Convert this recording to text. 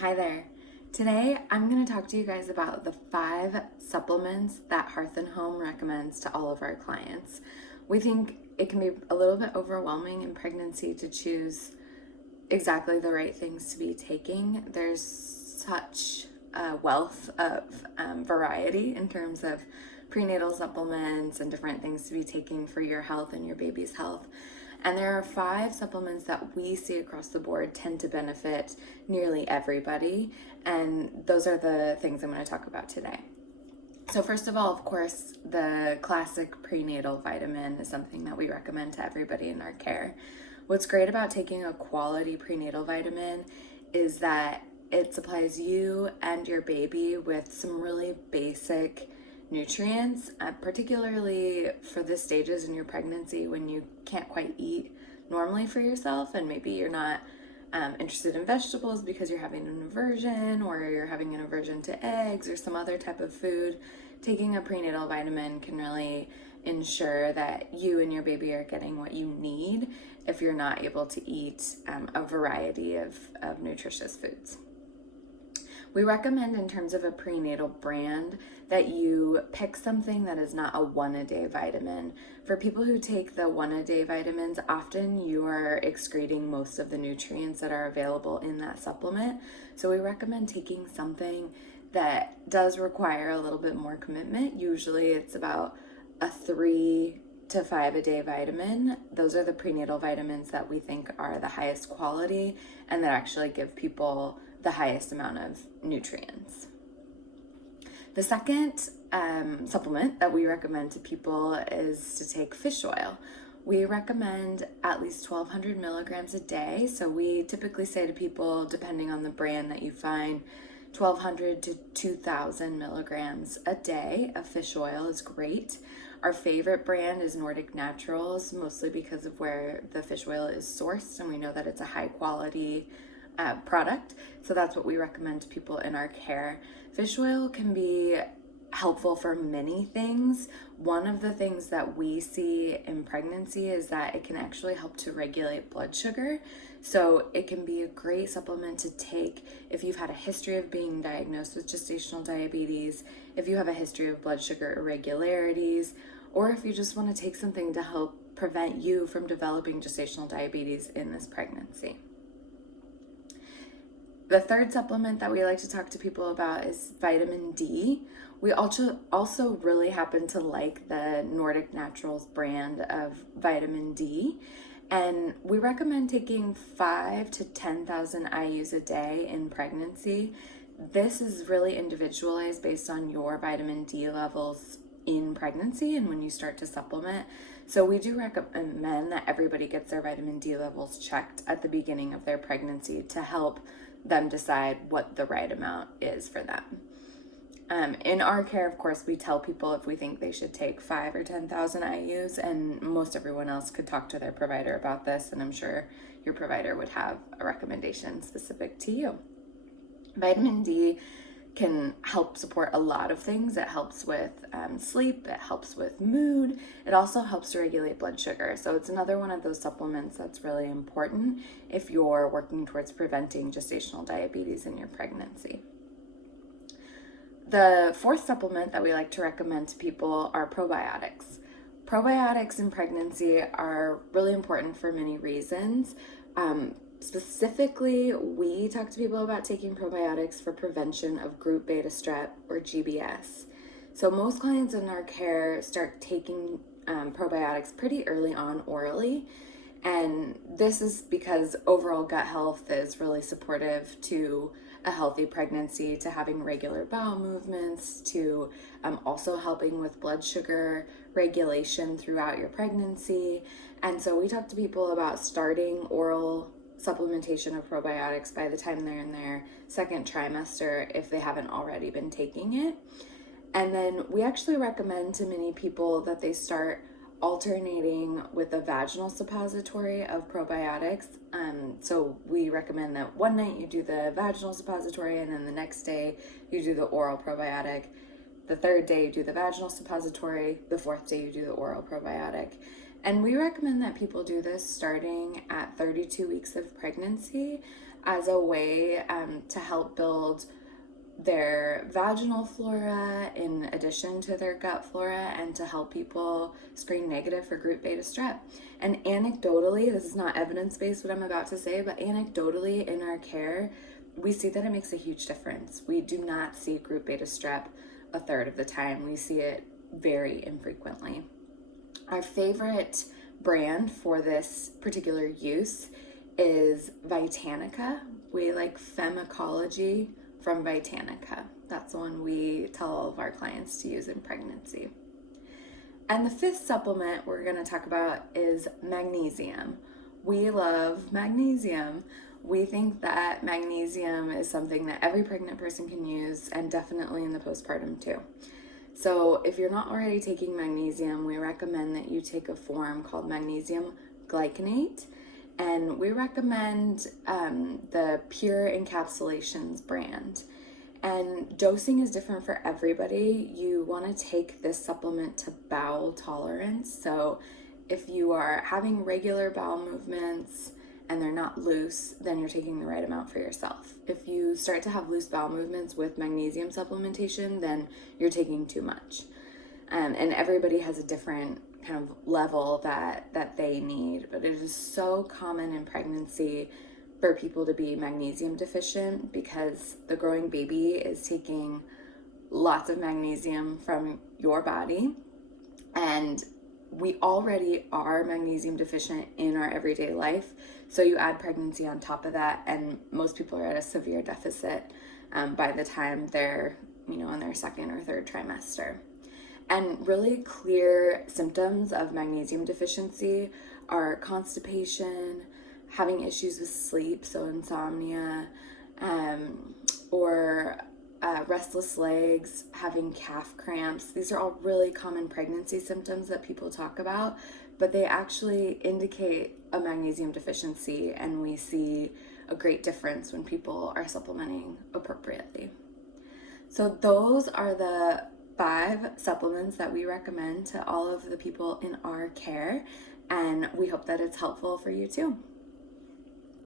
Hi there. Today I'm going to talk to you guys about the 5 supplements that Hearth and Home recommends to all of our clients. We think it can be a little bit overwhelming in pregnancy to choose exactly the right things to be taking. There's such a wealth of variety in terms of prenatal supplements and different things to be taking for your health and your baby's health. And there are 5 supplements that we see across the board tend to benefit nearly everybody. And those are the things I'm going to talk about today. So first of all, of course, the classic prenatal vitamin is something that we recommend to everybody in our care. What's great about taking a quality prenatal vitamin is that it supplies you and your baby with some really basic nutrients, particularly for the stages in your pregnancy when you can't quite eat normally for yourself, and maybe you're not interested in vegetables because you're having an aversion, or you're having an aversion to eggs or some other type of food. Taking a prenatal vitamin can really ensure that you and your baby are getting what you need if you're not able to eat a variety of nutritious foods. We recommend, in terms of a prenatal brand, that you pick something that is not a 1-a-day vitamin. For people who take the 1-a-day vitamins, often you are excreting most of the nutrients that are available in that supplement. So we recommend taking something that does require a little bit more commitment. Usually it's about a 3 to 5 a day vitamin. Those are the prenatal vitamins that we think are the highest quality and that actually give people the highest amount of nutrients. The second supplement that we recommend to people is to take fish oil. We recommend at least 1,200 milligrams a day. So we typically say to people, depending on the brand that you find, 1,200 to 2,000 milligrams a day of fish oil is great. Our favorite brand is Nordic Naturals, mostly because of where the fish oil is sourced, and we know that it's a high quality product. So that's what we recommend to people in our care. Fish oil can be helpful for many things. One of the things that we see in pregnancy is that it can actually help to regulate blood sugar. So it can be a great supplement to take if you've had a history of being diagnosed with gestational diabetes, if you have a history of blood sugar irregularities, or if you just want to take something to help prevent you from developing gestational diabetes in this pregnancy. The third supplement that we like to talk to people about is vitamin D. We also really happen to like the Nordic Naturals brand of vitamin D, and we recommend taking 5 to 10,000 IUs a day in pregnancy. This is really individualized based on your vitamin D levels in pregnancy and when you start to supplement. So we do recommend that everybody gets their vitamin D levels checked at the beginning of their pregnancy to help them decide what the right amount is for them. In our care, of course, we tell people if we think they should take 5 or 10,000 IUs, and most everyone else could talk to their provider about this, and I'm sure your provider would have a recommendation specific to you. Vitamin D can help support a lot of things. It helps with sleep, it helps with mood, it also helps to regulate blood sugar. So it's another one of those supplements that's really important if you're working towards preventing gestational diabetes in your pregnancy. The fourth supplement that we like to recommend to people are probiotics. Probiotics in pregnancy are really important for many reasons. Specifically, we talk to people about taking probiotics for prevention of group beta strep or GBS. So most clients in our care start taking probiotics pretty early on orally, and this is because overall gut health is really supportive to a healthy pregnancy, to having regular bowel movements, to also helping with blood sugar regulation throughout your pregnancy. And so we talk to people about starting oral supplementation of probiotics by the time they're in their second trimester if they haven't already been taking it. And then we actually recommend to many people that they start alternating with a vaginal suppository of probiotics. So we recommend that one night you do the vaginal suppository, and then the next day you do the oral probiotic. The third day you do the vaginal suppository. The fourth day you do the oral probiotic. And we recommend that people do this starting at 32 weeks of pregnancy. as a way to help build their vaginal flora in addition to their gut flora, and to help people screen negative for group beta strep. And anecdotally, this is not evidence-based what I'm about to say, but anecdotally in our care, we see that it makes a huge difference. We do not see group beta strep a third of the time. We see it very infrequently. Our favorite brand for this particular use is Vitanica. We like Femicology from Vitanica. That's the one we tell all of our clients to use in pregnancy. And the fifth supplement we're going to talk about is magnesium. We love magnesium. We think that magnesium is something that every pregnant person can use, and definitely in the postpartum too. So if you're not already taking magnesium, we recommend that you take a form called magnesium glycinate, and we recommend the Pure Encapsulations brand. And dosing is different for everybody. You want to take this supplement to bowel tolerance. So if you are having regular bowel movements and they're not loose, then you're taking the right amount for yourself. If you start to have loose bowel movements with magnesium supplementation, then you're taking too much. And everybody has a different kind of level that they need, but it is so common in pregnancy for people to be magnesium deficient because the growing baby is taking lots of magnesium from your body, and we already are magnesium deficient in our everyday life. So you add pregnancy on top of that, and most people are at a severe deficit by the time they're, in their second or third trimester. And really clear symptoms of magnesium deficiency are constipation, having issues with sleep, so insomnia, or restless legs, having calf cramps. These are all really common pregnancy symptoms that people talk about, but they actually indicate a magnesium deficiency, and we see a great difference when people are supplementing appropriately. So those are the 5 supplements that we recommend to all of the people in our care, and we hope that it's helpful for you too.